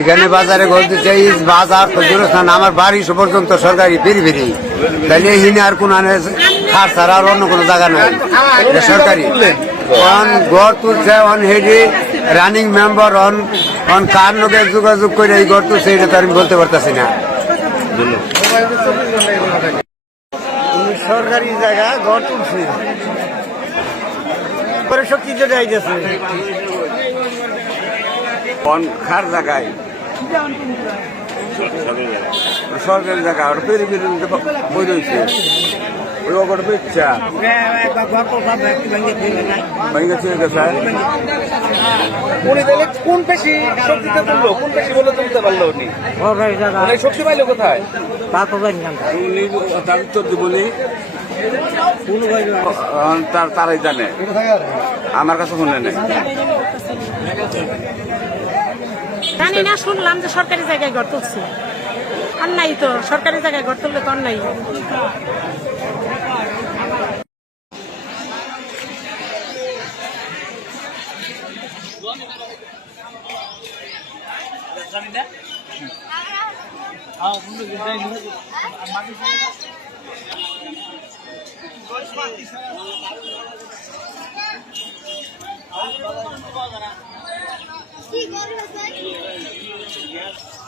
এখানে বাজারে বলতে চাই বাজার তো দূরস্থান আমার বাড়ি পর্যন্ত সরকারি ফিরি ফিরি তাহলে এখানে আর কোন খার ছাড়া আর অন্য কোনো জায়গা নাই। সরকারি। অন ঘর তুলছে অন হেডি রানিং মেম্বার অন অন কার লোকের যোগাযোগ করে এই ঘর তুলছে এটা তো আমি বলতে পারতেছি না। সরকারি জায়গা ঘর তুলছে। পরে সব কিছু গেছে অন খার জায়গায় সরকারি জায়গা ওটা পেরি পেরি বই রয়েছে। ওই ওটা বেচছা ভেঙে চলে গেছে উনি তাহলে কোন পেশি শক্তিতে তুললো? কোন পেশি বলে তুলতে পারল উনি? সরকারি জায়গা। উনি শক্তি পাইলো কোথায়? তা তো জানি উনি তার উত্তর দিবনি তার তারাই জানে। আমার কাছে শুনে নেই জানি না, শুনলাম যে সরকারি জায়গায় ঘর তুলছে। অন্যায় তো, সরকারি জায়গায় ঘর তুললে তো অন্যায়। কি করে